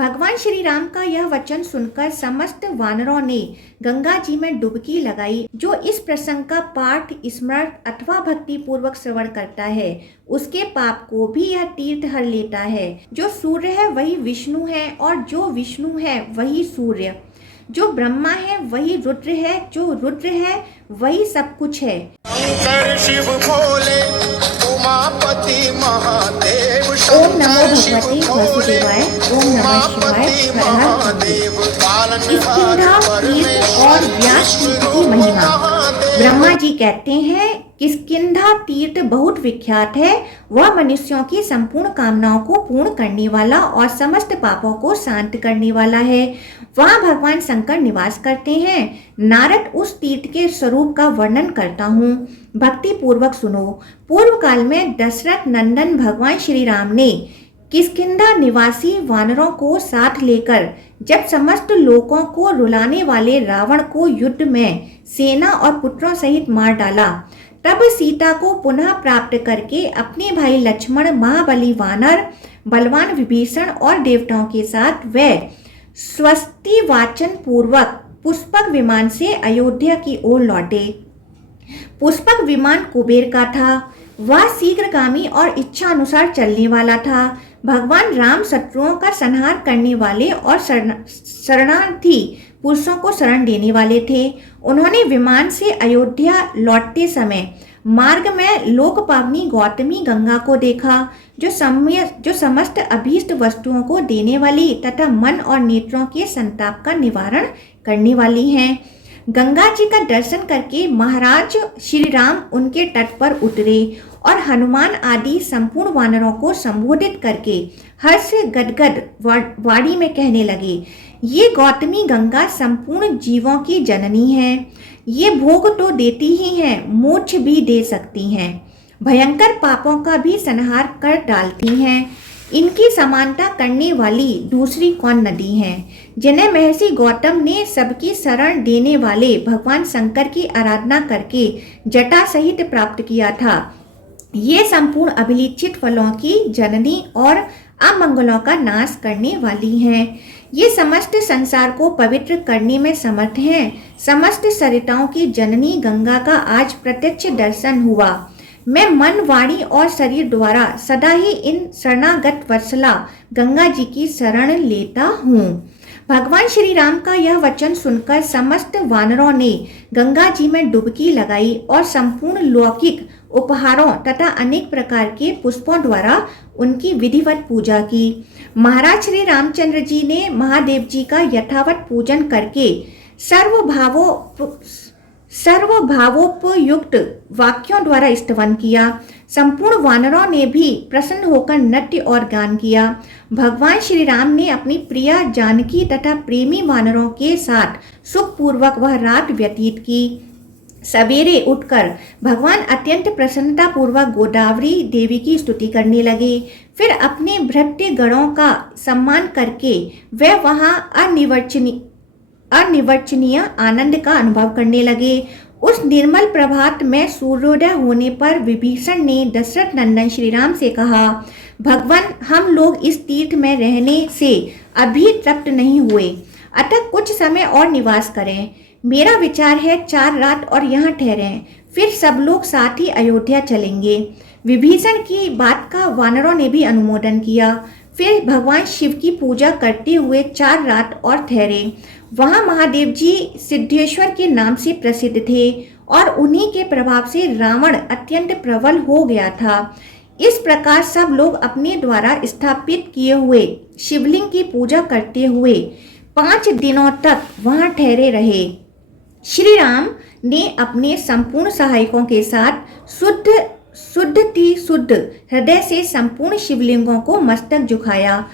भगवान श्री राम का यह वचन सुनकर समस्त वानरों ने गंगा जी में डुबकी लगाई। जो इस प्रसंग का पाठ, स्मरण अथवा भक्ति पूर्वक श्रवण करता है उसके पाप को भी यह तीर्थ हर लेता है। जो सूर्य है वही विष्णु है और जो विष्णु है वही सूर्य। जो ब्रह्मा है वही रुद्र है, जो रुद्र है वही सब कुछ है। शंकर शिव भोले उमापति महादेव। ओम नमो भगवते वासुदेवाय। ओम नमः शिवाय। हर हर महादेव। किष्किंधा तीर्थ और व्यास तीर्थ की महिमा। ब्रह्मा जी कहते हैं किष्किंधा तीर्थ बहुत विख्यात है। वह मनुष्यों की संपूर्ण कामनाओं को पूर्ण करने वाला और समस्त पापों को शांत करने वाला है। वहाँ भगवान शंकर निवास करते हैं। नारद उस तीर्थ के स्वरूप का वर्णन करता हूँ, भक्ति पूर्वक सुनो। पूर्व काल में दशरथ नंदन भगवान श्री राम ने किष्किंधा निवासी वानरों को साथ लेकर जब समस्त लोगों को रुलाने वाले रावण को युद्ध में सेना और पुत्रों सहित मार डाला, तब सीता को पुनः प्राप्त करके अपने भाई लक्ष्मण, महाबली वानर, बलवान विभीषण और देवताओं के साथ वे स्वस्ति वाचन पूर्वक पुष्पक विमान से अयोध्या की ओर लौटे। पुष्पक विमान कुबेर का था। वह शीघ्रगामी और इच्छा अनुसार चलने वाला था। भगवान राम शत्रुओं का संहार करने वाले और शरणार्थी पुरुषों को शरण देने वाले थे। उन्होंने विमान से अयोध्या लौटते समय मार्ग में लोक पावनी गौतमी गंगा को देखा, जो समस्त अभीष्ट वस्तुओं को देने वाली तथा मन और नेत्रों के संताप का निवारण करने वाली हैं। गंगा जी का दर्शन करके महाराज श्री राम उनके तट पर उतरे और हनुमान आदि संपूर्ण वानरों को संबोधित करके हर्ष गदगद वाणी में कहने लगे, ये गौतमी गंगा संपूर्ण जीवों की जननी है। ये भोग तो देती ही हैं, मोक्ष भी दे सकती हैं, भयंकर पापों का भी संहार कर डालती हैं। इनकी समानता करने वाली दूसरी कौन नदी है? जिन्हें महर्षि गौतम ने सबकी शरण देने वाले भगवान शंकर की आराधना करके जटा सहित प्राप्त किया था। ये संपूर्ण अभिलिखित फलों की जननी और अमंगलों का नाश करने वाली हैं। ये समस्त संसार को पवित्र करने में समर्थ हैं। समस्त सरिताओं की जननी गंगा का आज प्रत्यक्ष दर्शन हुआ। मैं मन, वाणी और शरीर द्वारा सदा ही इन शरणागत वत्सला गंगा जी की शरण लेता हूँ। भगवान श्री राम का यह वचन सुनकर समस्त वानरों ने गंगा जी में डुबकी लगाई और संपूर्ण लौकिक उपहारों तथा अनेक प्रकार के पुष्पों द्वारा उनकी विधिवत पूजा की। महाराज श्री रामचंद्र जी ने महादेव जी का यथावत पूजन करके सर्वभावोपयुक्त वाक्यों द्वारा स्तवन किया। संपूर्ण वानरों ने भी प्रसन्न होकर नृत्य और गान किया। भगवान श्री राम ने अपनी प्रिया जानकी तथा प्रेमी वानरों के साथ सुखपूर्वक वह रात व्यतीत की। सवेरे उठकर भगवान अत्यंत प्रसन्नता पूर्वक गोदावरी देवी की स्तुति करने लगे। फिर अपने भृत्य गणों का सम्मान करके वे वहां अनिर्वचनीय आनंद का अनुभव करने लगे। उस निर्मल प्रभात में सूर्योदय होने पर विभीषण ने दशरथ नंदन श्री राम से कहा, भगवान, हम लोग इस तीर्थ में रहने से अभी तृप्त नहीं हुए, अतः कुछ समय और निवास करें। मेरा विचार है 4 रात और यहाँ ठहरें, फिर सब लोग साथ ही अयोध्या चलेंगे। विभीषण की बात का वानरों ने भी अनुमोदन किया। फिर भगवान शिव की पूजा करते हुए 4 रात और ठहरे। वहाँ महादेव जी सिद्धेश्वर के नाम से प्रसिद्ध थे और उन्हीं के प्रभाव से रावण अत्यंत प्रबल हो गया था। इस प्रकार सब लोग अपने द्वारा स्थापित किए हुए शिवलिंग की पूजा करते हुए 5 दिनों तक वहाँ ठहरे रहे। श्री राम ने अपने संपूर्ण सहायकों के साथ शुद्ध हृदय से संपूर्ण शिवलिंगों को मस्तक झुकाया।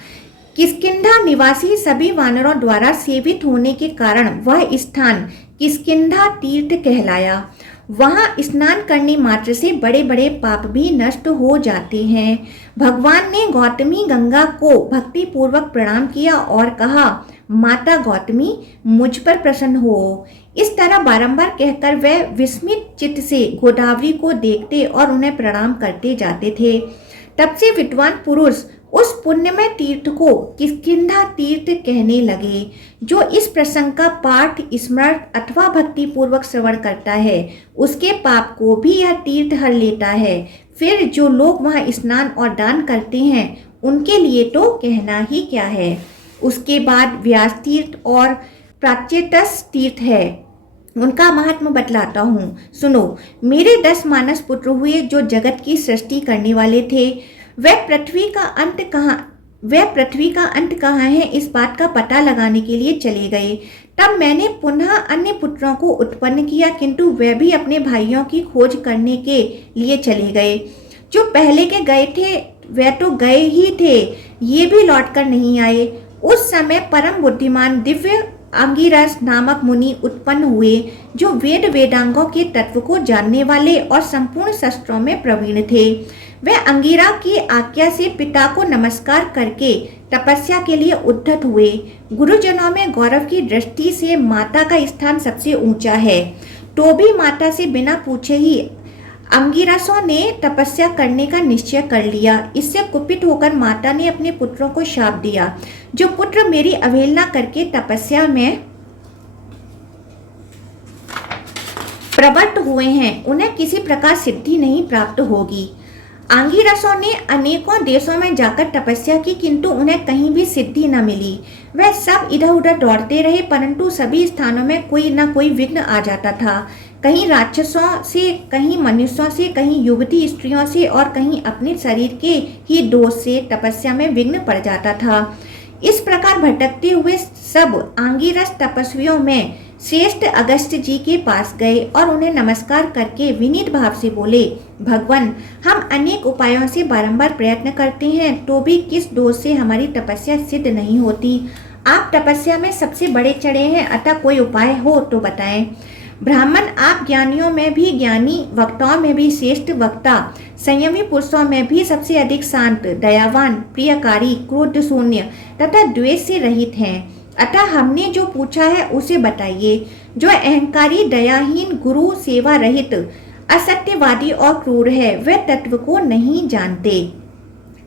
किष्किंधा निवासी सभी वानरों द्वारा सेवित होने के कारण वह स्थान किष्किंधा तीर्थ कहलाया। वहां स्नान करने मात्र से बड़े बड़े पाप भी नष्ट हो जाते हैं। भगवान ने गौतमी गंगा को भक्ति पूर्वक प्रणाम किया और कहा, माता गौतमी, मुझ पर प्रसन्न हो। इस तरह बारंबार कहकर वे विस्मित चित्त से गोदावरी को देखते और उन्हें प्रणाम करते जाते थे। तब से विद्वान पुरुष उस पुण्यमय तीर्थ को किष्किंधा तीर्थ कहने लगे। जो इस प्रसंग का पाठ, स्मरण अथवा भक्ति पूर्वक श्रवण करता है उसके पाप को भी यह तीर्थ हर लेता है। फिर जो लोग वहां स्नान और दान करते हैं उनके लिए तो कहना ही क्या है। उसके बाद व्यास तीर्थ और प्राच्यतस तीर्थ है, उनका महात्मा बतलाता हूँ, सुनो। मेरे 10 मानस पुत्र हुए जो जगत की सृष्टि करने वाले थे। वह पृथ्वी का अंत कहाँ है इस बात का पता लगाने के लिए चले गए। तब मैंने पुनः अन्य पुत्रों को उत्पन्न किया, किंतु वे भी अपने भाइयों की खोज करने के लिए चले गए। जो पहले के गए थे वे तो गए ही थे, ये भी लौटकर नहीं आए। उस समय परम बुद्धिमान दिव्य अंगिरस नामक मुनि उत्पन्न हुए, जो वेदांगों के तत्व को जानने वाले और संपूर्ण शस्त्रों में प्रवीण थे। वे अंगिरा की आज्ञा से पिता को नमस्कार करके तपस्या के लिए उद्धत हुए। गुरुजनों में गौरव की दृष्टि से माता का स्थान सबसे ऊंचा है, तो भी माता से बिना पूछे ही अंगिरसों ने तपस्या करने का निश्चय कर लिया। इससे कुपित होकर माता ने अपने पुत्रों को शाप दिया, जो पुत्र मेरी अवहेलना करके तपस्या में प्रवृत्त हुए हैं उन्हें किसी प्रकार सिद्धि नहीं प्राप्त होगी। अंगिरसों ने अनेकों देशों में जाकर तपस्या की, किंतु उन्हें कहीं भी सिद्धि न मिली। वह सब इधर उधर दौड़ते रहे, परंतु सभी स्थानों में कोई न कोई विघ्न आ जाता था। कहीं राक्षसों से, कहीं मनुष्यों से, कहीं युवती स्त्रियों से और कहीं अपने शरीर के ही दोष से तपस्या में विघ्न पड़ जाता था। इस प्रकार भटकते हुए सब अंगिरस तपस्वियों में श्रेष्ठ अगस्त्य जी के पास गए और उन्हें नमस्कार करके विनीत भाव से बोले, भगवान, हम अनेक उपायों से बारंबार प्रयत्न करते हैं, तो भी किस दोष से हमारी तपस्या सिद्ध नहीं होती। आप तपस्या में सबसे बड़े चढ़े हैं, अतः कोई उपाय हो तो बताएं। ब्राह्मण, आप ज्ञानियों में भी ज्ञानी, वक्ताओं में भी श्रेष्ठ वक्ता, संयमी पुरुषों में भी सबसे अधिक शांत, दयावान, प्रियकारी, क्रोध शून्य तथा द्वेष से रहित हैं। अतः हमने जो पूछा है उसे बताइए। जो अहंकारी, दयाहीन, गुरु सेवा रहित, असत्यवादी और क्रूर है, वे तत्व को नहीं जानते।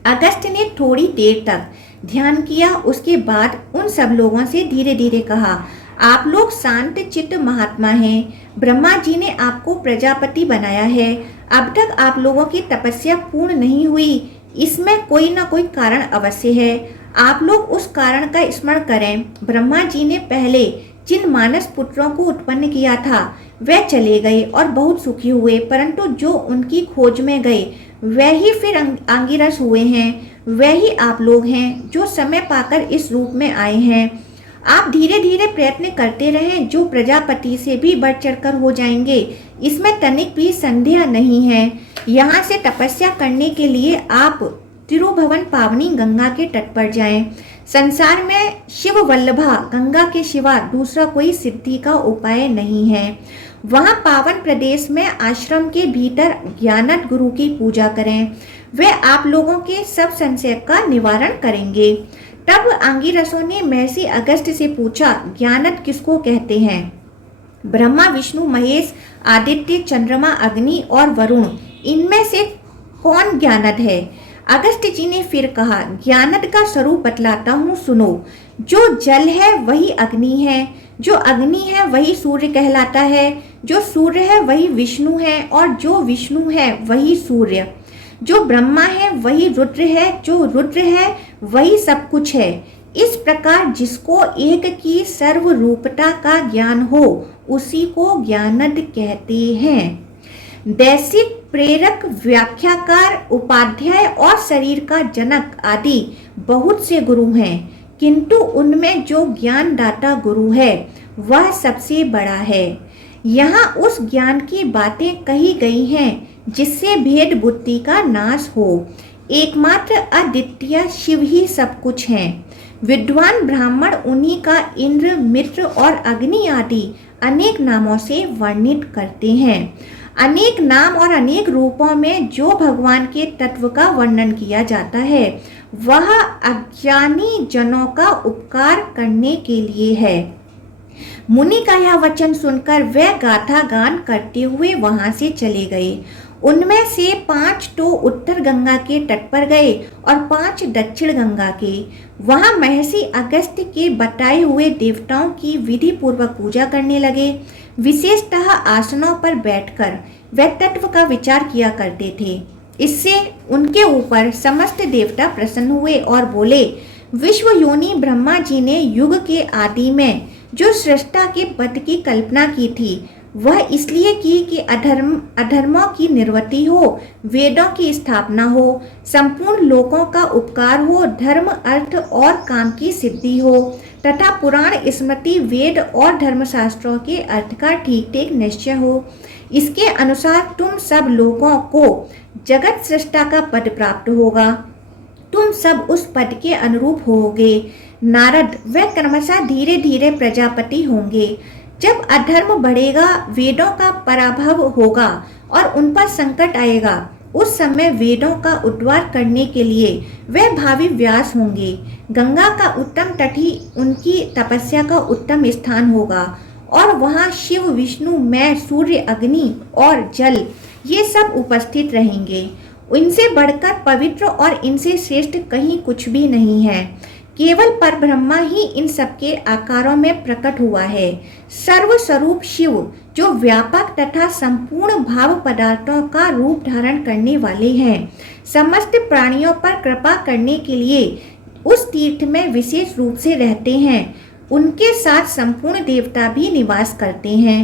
अगस्त्य ने थोड़ी देर तक ध्यान किया, उसके बाद उन सब लोगों से धीरे धीरे कहा, आप लोग शांत चित्त महात्मा हैं। ब्रह्मा जी ने आपको प्रजापति बनाया है। अब तक आप लोगों की तपस्या पूर्ण नहीं हुई, इसमें कोई ना कोई कारण अवश्य है। आप लोग उस कारण का स्मरण करें। ब्रह्मा जी ने पहले जिन मानस पुत्रों को उत्पन्न किया था वे चले गए और बहुत सुखी हुए, परंतु जो उनकी खोज में गए वे ही फिर अंगिरस हुए हैं। वे ही आप लोग हैं जो समय पाकर इस रूप में आए हैं। आप धीरे धीरे प्रयत्न करते रहें, जो प्रजापति से भी बढ़ चढ़कर हो जाएंगे, इसमें तनिक भी संदेह नहीं है। यहाँ से तपस्या करने के लिए आप तिरुभुवन पावनी गंगा के तट पर जाएं। संसार में शिव वल्लभा गंगा के सिवा दूसरा कोई सिद्धि का उपाय नहीं है। वहाँ पावन प्रदेश में आश्रम के भीतर ज्ञानद गुरु की पूजा करें, वे आप लोगों के सब संशय का निवारण करेंगे। तब अंगिरसों ने महर्षि अगस्त्य से पूछा, ज्ञानद किसको कहते हैं? ब्रह्मा, विष्णु, महेश, आदित्य, चंद्रमा, अग्नि और वरुण, इनमें से कौन ज्ञानद है? अगस्त्य जी ने फिर कहा, ज्ञानद का स्वरूप बतलाता हूँ, सुनो। जो जल है वही अग्नि है, जो अग्नि है वही सूर्य कहलाता है, जो सूर्य है वही विष्णु है, और जो विष्णु है वही सूर्य। जो ब्रह्मा है वही रुद्र है, जो रुद्र है वही सब कुछ है। इस प्रकार जिसको एक की सर्वरूपता का ज्ञान हो उसी को ज्ञानद कहते हैं। दैसिक, प्रेरक, व्याख्याकार, उपाध्याय और शरीर का जनक आदि बहुत से गुरु हैं, किंतु उनमें जो ज्ञानदाता गुरु है वह सबसे बड़ा है। यहाँ उस ज्ञान की बातें कही गई हैं जिससे भेद बुद्धि का नाश हो। एकमात्र अद्वितीय शिव ही सब कुछ हैं। विद्वान ब्राह्मण उन्हीं का इंद्र, मित्र और अग्नि आदि अनेक नामों से वर्णित करते हैं। अनेक नाम और अनेक रूपों में जो भगवान के तत्व का वर्णन किया जाता है वह अज्ञानी जनों का उपकार करने के लिए है। मुनि का यह वचन सुनकर वे गाथा गान करते हुए वहां से चले गए। उनमें से 5 तो उत्तर गंगा के तट पर गए और 5 दक्षिण गंगा के। वहां महर्षि अगस्त्य के बताए हुए देवताओं की विधि पूर्वक पूजा करने लगे। विशेषतः आसनों पर बैठकर वे तत्व का विचार किया करते थे। इससे उनके ऊपर समस्त देवता प्रसन्न हुए और बोले, विश्व योनि ब्रह्मा जी ने युग के आदि में जो सृष्टा के पद की कल्पना की थी, वह इसलिए की कि अधर्मों की निवृत्ति हो, वेदों की स्थापना हो, संपूर्ण लोकों का उपकार हो, धर्म अर्थ और काम की सिद्धि हो तथा पुराण स्मृति वेद और धर्मशास्त्रों के अर्थ का ठीक ठीक निश्चय हो। इसके अनुसार तुम सब लोगों को जगत सृष्टा का पद प्राप्त होगा। तुम सब उस पद के अनुरूप होगे। नारद वे क्रमशः धीरे धीरे प्रजापति होंगे। जब अधर्म बढ़ेगा, वेदों का पराभव होगा और उन पर संकट आएगा, उस समय वेदों का उद्धार करने के लिए वे भावी व्यास होंगे। गंगा का उत्तम तट ही उनकी तपस्या का उत्तम स्थान होगा और वहाँ शिव, विष्णु, मैं, सूर्य, अग्नि और जल ये सब उपस्थित रहेंगे। इनसे बढ़कर पवित्र और इनसे श्रेष्ठ कहीं कुछ भी नहीं है। केवल परब्रह्मा ही इन सबके आकारों में प्रकट हुआ है। सर्वस्वरूप शिव जो व्यापक तथा संपूर्ण भाव पदार्थों का रूप धारण करने वाले हैं, समस्त प्राणियों पर कृपा करने के लिए उस तीर्थ में विशेष रूप से रहते हैं। उनके साथ संपूर्ण देवता भी निवास करते हैं।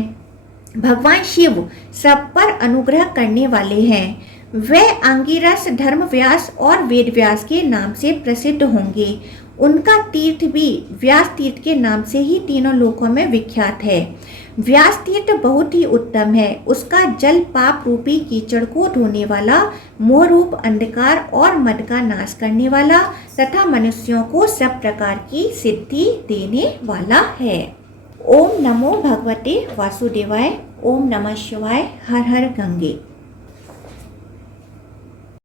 भगवान शिव सब पर अनुग्रह करने वाले हैं। वे अंगिरस, धर्मव्यास और वेदव्यास के नाम से प्रसिद्ध होंगे। उनका तीर्थ भी व्यास तीर्थ के नाम से ही तीनों लोकों में विख्यात है। व्यास तीर्थ बहुत ही उत्तम है। उसका जल पाप रूपी कीचड़ को धोने वाला, मोह रूप अंधकार और मद का नाश करने वाला तथा मनुष्यों को सब प्रकार की सिद्धि देने वाला है। ओम नमो भगवते वासुदेवाय। ओम नमः शिवाय। हर हर गंगे।